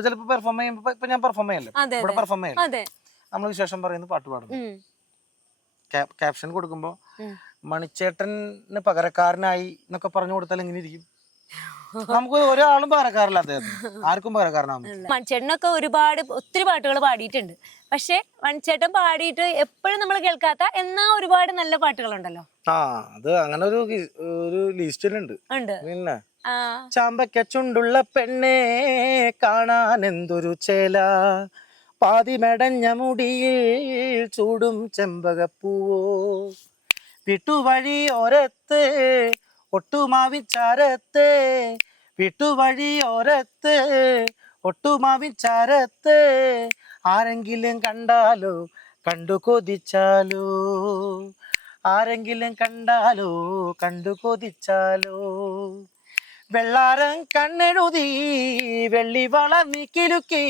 ചിലപ്പോ പെർഫോം ചെയ്യുമ്പോ, ഇപ്പൊ ഞാൻ പെർഫോം ചെയ്യല്ലേ, ഇവിടെ പെർഫോം ചെയ്യല്ലേ, നമ്മൾ വിശേഷം പറയുന്നു, പാട്ട് പാടുന്നു, ക്യാപ്ഷൻ കൊടുക്കുമ്പോ മണിച്ചേട്ടന് പകരക്കാരനായി എന്നൊക്കെ പറഞ്ഞു കൊടുത്താൽ എങ്ങനെ ഇരിക്കും? നമുക്ക് ഒരാളും പകരക്കാരല്ല, അദ്ദേഹത്തിന് ആർക്കും പകരക്കാരനാണ്. മണിച്ചേട്ടനൊക്കെ ഒത്തിരി പാട്ടുകൾ പാടിയിട്ടുണ്ട്. പക്ഷെ മണിച്ചേട്ടൻ പാടിയിട്ട് എപ്പോഴും നമ്മൾ കേൾക്കാത്ത എന്നാ ഒരുപാട് നല്ല പാട്ടുകളുണ്ടല്ലോ. അത് അങ്ങനെ ഒരു ലിസ്റ്റിലുണ്ട്. പിന്നെ ചാമ്പയ്ക്ക ചുണ്ടുള്ള പെണ്ണെ കാണാൻ എന്തൊരു ചേല, പാതി മെടഞ്ഞ മുടിയിൽ ചൂടും ചെമ്പകപ്പൂവോ, വിട്ടുവഴി ഓരത്ത് ഒട്ടുമാവിച്ചാരത്ത്, വിട്ടുവഴി ഓരത്ത് ഒട്ടുമാവിൻ ചാരത്ത് ആരെങ്കിലും കണ്ടാലോ കണ്ടു കൊതിച്ചാലോ, ആരെങ്കിലും കണ്ടാലോ കണ്ടു കൊതിച്ചാലോ, വെള്ളാരം കണ്ണെഴുതി വെള്ളിവള നീക്കിലുക്കി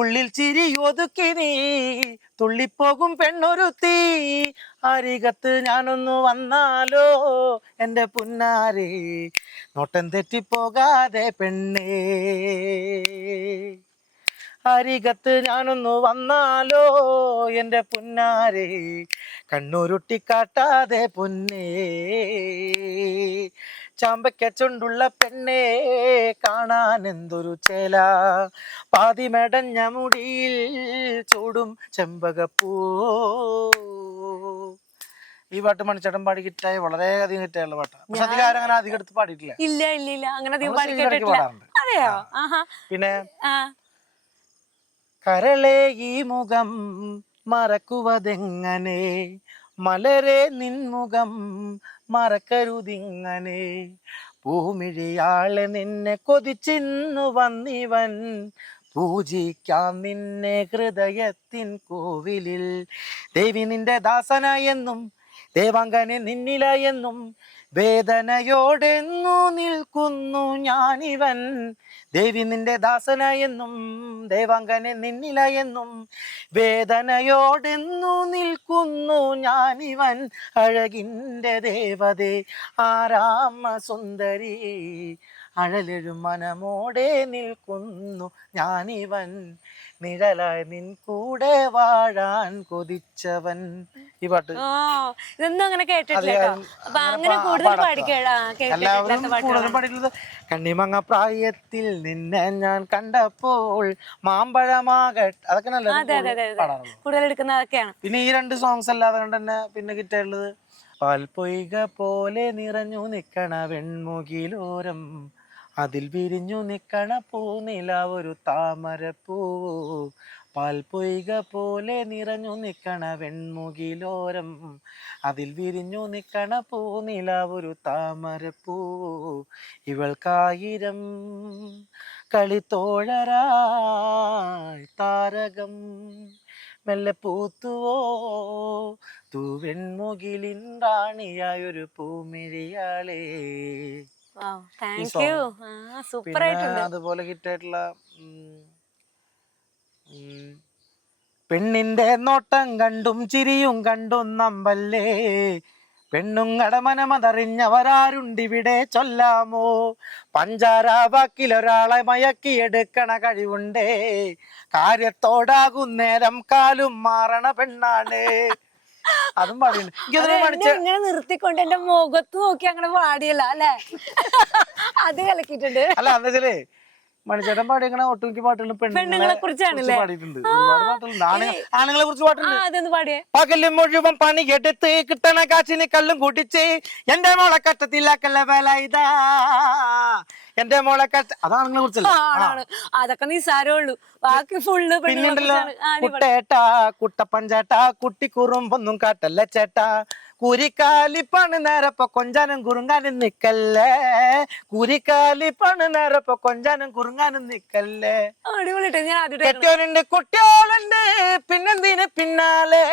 ഉള്ളിൽ ചിരി ഒതുക്കി നീ തുള്ളിപ്പോകും പെണ്ണൊരുത്തി, അരികത്ത് ഞാനൊന്നു വന്നാലോ എൻ്റെ പുന്നാരേ, നോട്ടം തെറ്റിപ്പോകാതെ പെണ്ണേ, അരികത്ത് ഞാനൊന്നു വന്നാലോ എൻ്റെ പുന്നാരേ, കണ്ണുരുട്ടിക്കാട്ടാതെ പൊന്നേ, ചാമ്പയ്ക്ക ചുണ്ടുള്ള പെണ്ണേ കാണാൻ എന്തൊരു ചേല, പാതിമെടഞ്ഞ മുടിയിൽ ചൂടും ചെമ്പകപ്പൂ. ഈ പാട്ട് മണിച്ചേട്ടൻ പാടി ഹിറ്റായ വളരെയധികം ഹിറ്റായുള്ള പാട്ടാണ്. പക്ഷെ അധികം ആരും അങ്ങനെ അധികം എടുത്ത് പാടിയിട്ടില്ല. ഇല്ല ഇല്ല ഇല്ല അങ്ങനെ അധികം നമ്മള് സ്റ്റേജിൽ ഇടയ്ക്ക് പാടാറുണ്ട്. അതെയോ? ആഹാ. പിന്നെ ആ കരളെ ഈ മുഖം മറക്കുവതെങ്ങനെ, മലരെ നിൻമുഖം മറക്കരുതിങ്ങനെ, പൂമിഴിയാളെ നിന്നെ കൊതിച്ചിന്നു വന്നിവൻ, പൂജിക്കാം നിന്നെ ഹൃദയത്തിൻ കോവിലിൽ, ദേവി നിന്റെ ദാസനായെന്നും ദേവാംഗനെ നിന്നിലായെന്നും, വേദനയോടെന്നു നിൽക്കുന്നു ഞാനിവൻ, ദേവി നിന്റെ ദാസനായെന്നും ദേവാംഗനെ നിന്നിലായെന്നും, വേദനയോടെന്നു നിൽക്കുന്നു ഞാനിവൻ, അഴകിൻ്റെ ദേവതേ ആരാമ സുന്ദരി, അഴലെഴും മനമോടെ നിൽക്കുന്നു ഞാനിവൻ, നിഴലായി നിൻ കൂടെ വാഴാൻ കൊതിച്ചവൻ. ഈ പാട്ട് ഇതൊന്നും അങ്ങനെ കേട്ടിട്ടില്ല. അപ്പൊ അങ്ങനെ കൂടുതൽ എല്ലാവരും കൂടുതലും പാടിയിട്ടുള്ളത് കണ്ണിമങ്ങ പ്രായത്തിൽ നിന്നെ ഞാൻ കണ്ടപ്പോൾ മാമ്പഴമാകട്ടെ, അതൊക്കെ നല്ല പാടാറുള്ളൂ. കൂടുതൽ എടുക്കുന്ന അതൊക്കെയാണ്. പിന്നെ ഈ രണ്ട് സോങ്സ് അല്ലാതെ കൊണ്ട് തന്നെ പിന്നെ കിട്ടാനുള്ളത് പാൽപ്പൊയ്ക പോലെ നിറഞ്ഞു നിക്കണ വെൺമുകിലോരം, അതിൽ വിരിഞ്ഞു നിക്കണ പൂനില ഒരു താമരപ്പൂ, പാൽപ്പൊയ്ക പോലെ നിറഞ്ഞു നിക്കണ വെൺമുകിലോരം, അതിൽ വിരിഞ്ഞു നിക്കണ പൂനില ഒരു താമരപ്പൂ, ഇവൾക്കായിരം കളിത്തോഴരായി താരകം മെല്ലെ പൂത്തുവോ തൂവെൺമുകിലിൻ റാണിയായൊരു പൂമിഴിയാളേ. അതുപോലെ ഹിറ്റായിട്ടുള്ള പെണ്ണിന്റെ നോട്ടം കണ്ടും ചിരിയും കണ്ടും നമ്പല്ലേ, പെണ്ണുങ്ങടെ മനമതറിഞ്ഞവരാരുണ്ടിവിടെ ചൊല്ലാമോ, പഞ്ചാര വാക്കിലൊരാളെ മയക്കിയെടുക്കണ കഴിവുണ്ടേ, കാര്യത്തോടാകുന്നേരം കാലും മാറണ പെണ്ണാണ്. അതും പാടിയുണ്ട്. ഇങ്ങനെ നിർത്തിക്കൊണ്ട് എന്റെ മുഖത്ത് നോക്കി അങ്ങനെ പാടിയല്ല അല്ലെ, അത് കലക്കിട്ടുണ്ട്. അല്ല എന്താ വെച്ചാലേ മണിച്ചേട്ടൻ പാടിയ ഒട്ടുമിക്ക പാട്ടുകളും പെണ്ണുങ്ങളെ കുറിച്ചാണല്ലേ പാടിയിട്ടുണ്ട്. ഒരുപാട് പാട്ടുകളുണ്ട്. ആണുങ്ങളെ കുറിച്ച് പാട്ടുണ്ട്. അതൊന്ന് പാടിയേ. പകലും മുഴുവൻ പണി എടുത്ത് കിട്ടണ കാച്ചിന് കല്ലും കൂട്ടിച്ച് എന്റെ മോളെ കഷ്ടത്തിലാക്കല്ല വേല ഇതാ, എന്റെ മോളെ കഷ്ട, അതാണുങ്ങളെ കുറിച്ചല്ലേ. അതൊക്കെ നിസ്സാരമുള്ളൂ, ബാക്കി ഫുള്ള് പിന്നെണ്ടല്ലോ കുട്ടേട്ടാ കുട്ടപ്പഞ്ചേട്ടാ കുട്ടിക്കുറുമ്പൊന്നും കാട്ടല്ല ചേട്ടാ, കുരിക്കാലിപ്പാണ് നേരപ്പോ കൊഞ്ചാനും കുറുങ്ങാനും നിക്കല്ലേ, കുരിക്കാലിപ്പാണ് നേരപ്പോ കൊഞ്ചാനും കുറുങ്ങാനും നിക്കല്ലേ. കെട്ടിയോനുണ്ട് കുട്ടിയോളുണ്ട് പിന്നെന്തിന് പിന്നാലെ,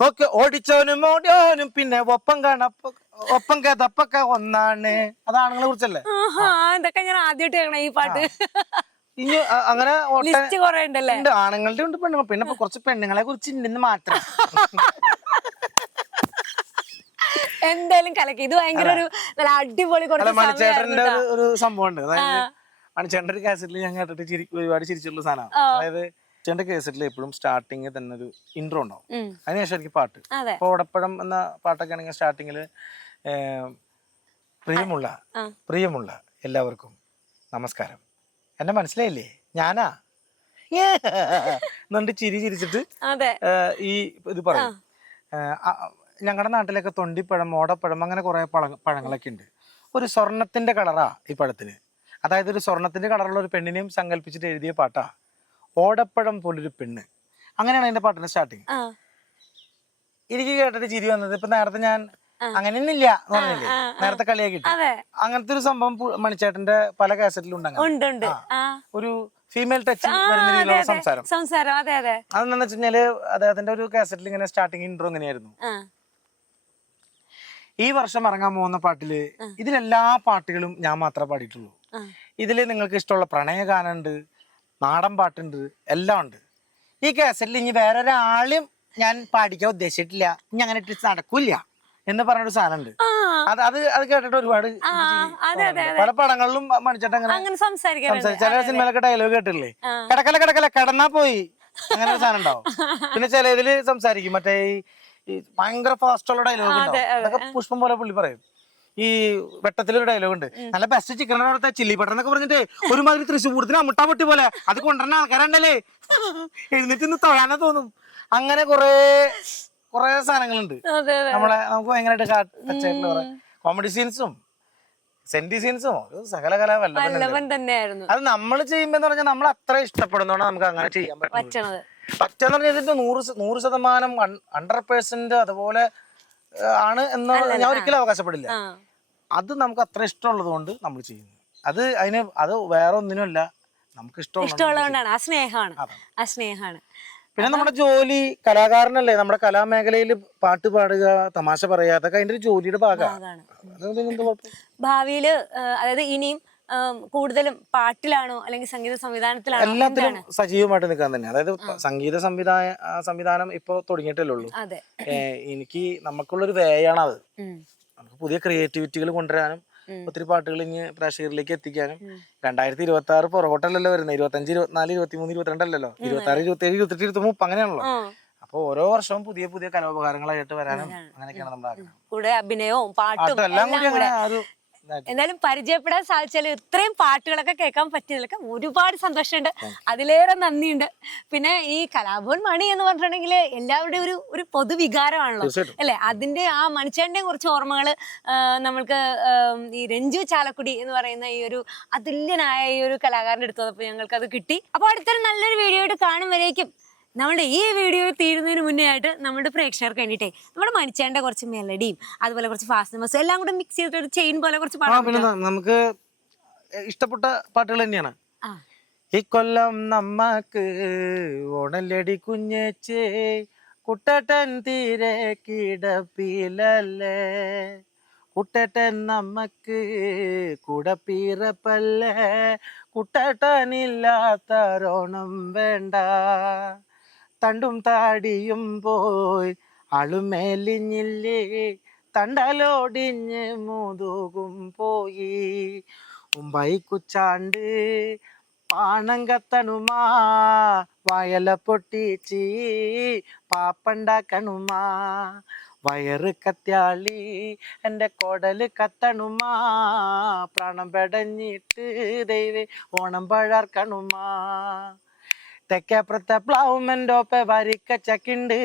ഒക്കെ ഓടിച്ചോനും ഓടിയോനും പിന്നെ ഒപ്പം കഥപ്പൊക്കെ ഒന്നാണ്. അതാണുങ്ങളെ കുറിച്ചല്ലേ. ഇതൊക്കെ ഞാൻ ആദ്യമായിട്ട് കേൾക്കണേ ഈ പാട്ട്. ഇനി അങ്ങനെ ഉണ്ട്, ആണുങ്ങളുടെ ഉണ്ട് പെണ്ണുങ്ങൾ, പിന്നെ കുറച്ച് പെണ്ണുങ്ങളെ കുറിച്ച് ഉണ്ടെന്ന് മാത്രം. എന്തായാലും കലക്കി. ഇത് ഭയങ്കര ഒരു അടിപൊളി മണിച്ചേട്ടന്റെ ഒരു സംഭവം ഉണ്ട്. അതായത് മണിച്ചേട്ടന്റെ ഒരു കാസറ്റിൽ ഞാൻ കേട്ടിട്ട് ഒരുപാട് ചിരിച്ചുള്ള സാധനമാണ്. അതായത് ചേട്ടന്റെ കേസറ്റിൽ എപ്പോഴും സ്റ്റാർട്ടിങ് തന്നെ ഒരു ഇൻട്രോ ഉണ്ടാവും, അതിനുശേഷം എനിക്ക് പാട്ട്. ഇപ്പൊ ഓടപ്പഴം എന്ന പാട്ടൊക്കെ ആണെങ്കിൽ സ്റ്റാർട്ടിങ്ങില് പ്രിയമുള്ള എല്ലാവർക്കും നമസ്കാരം, എന്നെ മനസ്സിലായില്ലേ ഞാനാ എന്നുണ്ട് ചിരിച്ചിട്ട് ഈ ഇത് പറയും. ഞങ്ങളുടെ നാട്ടിലൊക്കെ തൊണ്ടിപ്പഴം ഓടപ്പഴം അങ്ങനെ കുറെ പഴങ്ങളൊക്കെ ഉണ്ട്. ഒരു സ്വർണത്തിന്റെ കളറാ ഈ പഴത്തിന്, അതായത് ഒരു സ്വർണത്തിന്റെ കളറുള്ള ഒരു പെണ്ണിനെയും സങ്കല്പിച്ചിട്ട് എഴുതിയ പാട്ടാ ഓടപ്പഴം പോലൊരു പെണ്ണ്. അങ്ങനെയാണ് അതിന്റെ പാട്ടിന്റെ സ്റ്റാർട്ടിങ്. എനിക്ക് കേട്ടിട്ട് ചിരി വന്നത്, ഇപ്പൊ നേരത്തെ ഞാൻ അങ്ങനെയൊന്നും ഇല്ല എന്ന് പറഞ്ഞില്ലേ, നേരത്തെ കളിയാക്കിട്ട്. അങ്ങനത്തെ ഒരു സംഭവം മണിച്ചേട്ടന്റെ പല കാസറ്റിലും ഉണ്ട്. ഒരു ഫീമെയിൽ ടച്ച് വരുന്ന രീതിയിലുള്ള സംസാരം. അതെന്താന്ന് വെച്ച് കഴിഞ്ഞാല് അദ്ദേഹത്തിന്റെ ഒരു കാസറ്റിൽ ഇങ്ങനെ സ്റ്റാർട്ടിങ് ഇൻട്രോ ഇങ്ങനെയായിരുന്നു: ഈ വർഷം ഇറങ്ങാൻ പോകുന്ന പാട്ടില് ഇതിലെല്ലാ പാട്ടുകളും ഞാൻ മാത്രമേ പാടിയിട്ടുള്ളൂ. ഇതില് നിങ്ങൾക്ക് ഇഷ്ടമുള്ള പ്രണയഗാനുണ്ട്, നാടൻ പാട്ടുണ്ട്, എല്ലാം ഉണ്ട്. ഈ കാസറ്റിൽ ഇനി വേറൊരാളും ഞാൻ പാടിക്കാൻ ഉദ്ദേശിച്ചിട്ടില്ല, ഇനി അങ്ങനെ ഇട്ട് നടക്കൂല എന്ന് പറഞ്ഞൊരു സാധനം ഉണ്ട്. അത് കേട്ടിട്ട് ഒരുപാട് പല പടങ്ങളിലും മണിച്ചേട്ടൻ അങ്ങനെ സംസാരിക്കും. ചില സിനിമയിലൊക്കെ ഡയലോഗ് കേട്ടില്ലേ, കിടക്കല കിടന്നാ പോയി, അങ്ങനെ ഒരു സാധനം ഉണ്ടാവും. പിന്നെ ചില ഇതില് സംസാരിക്കും, മറ്റേ ഈ ഭയങ്കര ഫാസ്റ്റ് ഉള്ള ഡയലോഗ് ഉണ്ടാവും. അതൊക്കെ പുഷ്പം പോലെ പുള്ളി പറയും. ഈ വെട്ടത്തിലൊരു ഡയലോഗ് ഉണ്ട്: നല്ല ബെസ്റ്റ് ചിക്കൻ അടുത്ത ചില്ലി ബട്ടർ എന്നൊക്കെ പറഞ്ഞിട്ട് ഒരുമാതിരി തൃശ്ശൂർത്തിന് അമുട്ടാ പൊട്ടി പോലെ അത് കൊണ്ടുവരുന്ന ആൾക്കാരുണ്ടല്ലേ, എഴുന്നേറ്റ് ഇന്ന് തൊഴാനെ തോന്നും. അങ്ങനെ കുറെ സാധനങ്ങളുണ്ട് നമുക്ക് ഭയങ്കരമായിട്ട് ടച്ച് ആയിട്ടുള്ള കുറെ കോമഡി സീൻസും സെന്റി സീൻസും സകല കലാവല്ലഭൻ തന്നെയായിരുന്നു. അത് നമ്മൾ ചെയ്യുമ്പോ പറഞ്ഞാൽ നമ്മൾ അത്ര ഇഷ്ടപ്പെടുന്നോണ്ട് നമുക്ക് അങ്ങനെ ചെയ്യാൻ പറ്റുന്നത്. പറ്റെന്ന് പറഞ്ഞാൽ ഇതിന്റെ 100% 100% അതുപോലെ ആണ് എന്ന് ഞാൻ ഒരിക്കലും അവകാശപ്പെടില്ല. അത് നമുക്ക് അത്ര ഇഷ്ടമുള്ളത് കൊണ്ട് നമ്മൾ ചെയ്യുന്നു. അത് വേറെ ഒന്നിനുമല്ല, നമുക്ക് ഇഷ്ടമുള്ളതുകൊണ്ടാണ്. ആ സ്നേഹമാണ്. പിന്നെ നമ്മുടെ ജോലി കലാകാരനല്ലേ, നമ്മുടെ കലാമേഖലയിൽ പാട്ട് പാടുക, തമാശ പറയുക, അതൊക്കെ അതിന്റെ ഒരു ജോലിയുടെ ഭാഗമാണ്. ഭാവിയില് അതായത് ഇനിയും കൂടുതലും പാട്ടിലാണോ അല്ലെങ്കിൽ സംഗീത സംവിധാനത്തിലാണോ? എല്ലാത്തിലും സജീവമായിട്ട് നിൽക്കാൻ തന്നെ. അതായത് സംഗീത സംവിധാനം ഇപ്പൊ തുടങ്ങിയിട്ടല്ലേ ഉള്ളൂ. എനിക്ക് നമുക്കുള്ളൊരു വേയാണ് അത്. നമുക്ക് പുതിയ ക്രിയേറ്റിവിറ്റികൾ കൊണ്ടുവരാനും ഒത്തിരി പാട്ടുകൾ ഇനി പ്രേക്ഷകരിലേക്ക് എത്തിക്കാനും. 2026 പുറകോട്ടല്ലല്ലോ വരുന്നത്, 25, 24, 23, 22 അല്ലല്ലോ, 26, 27, 28, 30 അങ്ങനെയാണല്ലോ. അപ്പൊ ഓരോ വർഷവും പുതിയ പുതിയ കലോപകാരങ്ങളായിട്ട് വരാനും അങ്ങനെയൊക്കെയാണ് നമ്മുടെ ആഗ്രഹം. കൂടെ അഭിനയവും പാട്ടും എല്ലാം കൂടി എന്തായാലും പരിചയപ്പെടാൻ സാധിച്ചാലും ഇത്രയും പാട്ടുകളൊക്കെ കേൾക്കാൻ പറ്റിയതിലൊക്കെ ഒരുപാട് സന്തോഷമുണ്ട്, അതിലേറെ നന്ദിയുണ്ട്. പിന്നെ ഈ കലാഭവൻ മണി എന്ന് പറഞ്ഞിട്ടുണ്ടെങ്കിൽ എല്ലാവരുടെയും ഒരു പൊതുവികാരമാണല്ലോ അല്ലെ. അതിന്റെ ആ മണിച്ചേട്ടന്റെ കുറച്ച് ഓർമ്മകൾ നമ്മൾക്ക് ഈ രഞ്ജു ചാലക്കുടി എന്ന് പറയുന്ന ഈ ഒരു അതുല്യനായ ഈ ഒരു കലാകാരന്റെ അടുത്ത് വന്നപ്പോൾ ഞങ്ങൾക്ക് അത് കിട്ടി. അപ്പൊ അടുത്തൊരു നല്ലൊരു വീഡിയോ ആയിട്ട് കാണും വരേക്കും. നമ്മുടെ ഈ വീഡിയോ തീരുന്നതിന് മുന്നേ ആയിട്ട് നമ്മുടെ പ്രേക്ഷകർക്ക് വേണ്ടിയിട്ടേ നമ്മുടെ മണിച്ചേട്ടന്റെ കുറച്ച് മെലഡിയും അതുപോലെ കുറച്ച് ഫാസ്റ്റ് നമ്പേഴ്സും എല്ലാം കൂടെ മിക്സ് ചെയ്തിട്ട് ചെയിൻ പോലെ കുറച്ച് നമുക്ക് ഇഷ്ടപ്പെട്ട പാട്ടുകൾ തന്നെയാണ്. ഈ കൊല്ലം നമ്മക്ക് ഓണല്ലടി കുഞ്ഞേച്ചേ, കുട്ടട്ടൻ തീരെ കിടപ്പിലല്ലേ, കുട്ടട്ടൻ നമ്മക്ക് കുടപ്പീറപ്പല്ലേ, കുട്ടട്ടനില്ലാത്തരോണം വേണ്ട, തണ്ടും താടിയും പോയി അളുമേലിഞ്ഞില്ലേ, തണ്ടലോടിഞ്ഞ് മുതുകും പോയി, ഉമ്പൈക്കുച്ചാണ്ട് പാണം കത്തണുമാ, വയല പൊട്ടിച്ചി പാപ്പണ്ടാക്കണുമാ, വയറ് കത്യാളി എൻ്റെ കൊടല് കത്തണുമാ, പ്രാണം പെടഞ്ഞിട്ട് ദൈവേ ഓണം പഴർക്കണുമാ, തെക്കേപ്പുറത്തെ പ്ലാവുമെൻ്റോപ്പെ വരിക്ക ചക്കുണ്ട്,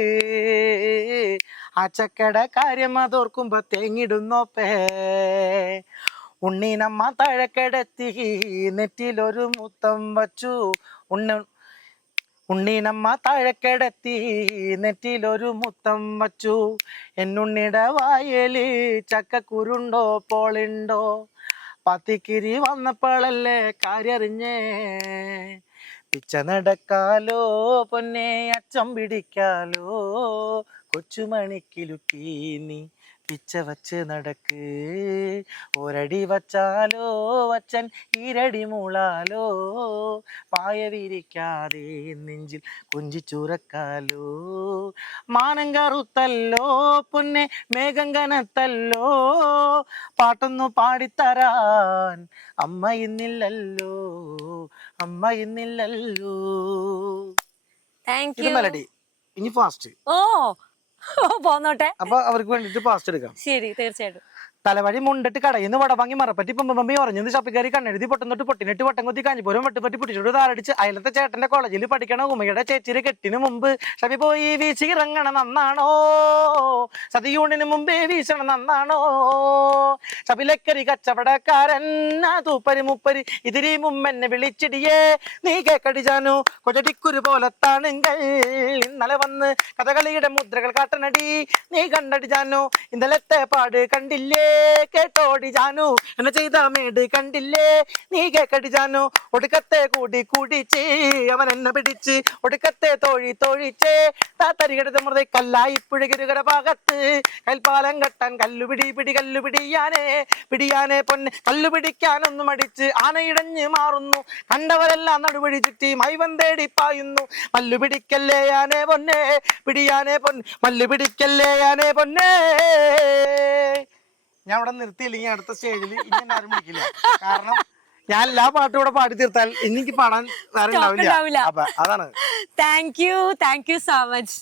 ആ ചക്കയുടെ കാര്യം അതോർക്കുമ്പോ തേങ്ങിടുന്നോപ്പേ, ഉണ്ണീനമ്മ തഴക്കെടത്തി നെറ്റിലൊരു മുത്തം വച്ചു, ഉണ്ണീനമ്മ താഴെക്കിടത്തി നെറ്റിലൊരു മുത്തം വച്ചു, എന്നുണ്ണിയുടെ വായല് ചക്കക്കുരുണ്ടോ പോളുണ്ടോ, പത്തിക്കിരി വന്നപ്പോഴല്ലേ കാര്യറിഞ്ഞേ, പിച്ച നടക്കാലോ പൊന്നെ അച്ചം പിടിക്കാലോ, കൊച്ചുമണിക്കിലുക്കി നീ പിച്ച വച്ച് നടക്ക്, ഒരടി വച്ചാലോ വച്ചൻ ഈരടി മൂളാലോ, പായ വിരിക്കാതെ നെഞ്ചിൽ കുഞ്ചിച്ചുറക്കാലോ, മാനം കറുത്തല്ലോ പൊന്നെ മേഘം കനത്തല്ലോ, പാട്ടൊന്നു പാടിത്തരാൻ അമ്മ ഇന്നില്ലല്ലോ, അമ്മ ഇന്നില്ലല്ലോ. മെലഡി ഇനി ഫാസ്റ്റ്. പോന്നോട്ടെ. അപ്പൊ അവർക്ക് വേണ്ടിട്ട് ഫാസ്റ്റ് എടുക്കാം. ശരി, തീർച്ചയായിട്ടും. തലവഴി മുണ്ടിട്ട് കടയിന്ന് വടവാങ്ങി മറപ്പറ്റി പമ്പി ഉറഞ്ഞത് ഷപ്പിക്കാരി കണ്ണെഴുതി പൊട്ടുന്നൊട്ട് പൊട്ടിനിട്ട് വട്ടം കുത്തി കാഞ്ഞിപ്പോരും വെട്ടുപറ്റി പിടിച്ചിട്ട് താരടിച്ച് അയലത്തെ ചേട്ടന്റെ കോളേജിൽ പഠിക്കണ ഉമ്മയുടെ ചേച്ചിയുടെ കെട്ടിന് മുമ്പ് ഷപ്പി പോയി വീശി ഇറങ്ങണ നന്നാണോ സതിയൂണിന് മുമ്പേ വീശണ നന്നാണോ ഷപ്പിലക്കരി കച്ചവടക്കാരൻ തൂപ്പരി മുപ്പരി ഇതിരി മുമ്മെന്നെ വിളിച്ചിടിയേ നീ കേക്കടിച്ചാനു കൊച്ചടിക്കുരു പോലത്താണെങ്കിൽ ഇന്നലെ വന്ന് കഥകളിയുടെ മുദ്രകൾ കാട്ടനടി നീ കണ്ടടിച്ചാനു ഇന്നലത്തെ പാട് കണ്ടില്ലേ കേട്ടോടി ജാനു എന്നെ ചെയ്ത മേട് കണ്ടില്ലേ നീ കേക്കടി ജാനു ഒടുക്കത്തെ കൂടി കൂടിച്ച് അവൻ എന്നെ പിടിച്ച് ഒടുക്കത്തെ തോഴിച്ചേ താത്തരികട മൃത കല്ലായി പുഴകിരുകര ഭാഗത്ത് കൽപ്പാലം കെട്ടാൻ പിടിയാനെ പൊന്നെ കല്ലു പിടിക്കാനൊന്നും അടിച്ച് ആനയിടഞ്ഞ് മാറുന്നു കണ്ടവരെല്ലാം നടുവഴി ചുറ്റി മൈവൻ തേടി പായുന്നു മല്ലു പിടിക്കല്ലേ ആനെ പൊന്നെ പിടിയാനെ പൊന്നെ മല്ലു പിടിക്കല്ലേ ആനെ പൊന്നെ. ഞാൻ ഇവിടെ നിർത്തിയില്ലെങ്കിൽ അടുത്ത സ്റ്റേജിൽ ഇനി എന്നെ ആരും വിളിക്കില്ല. കാരണം ഞാൻ എല്ലാ പാട്ടും കൂടെ പാടി തീർത്താൽ എനിക്ക് പാടാൻ വേറെ ഉണ്ടാവില്ല. അപ്പൊ അതാണ്. Thank you so much.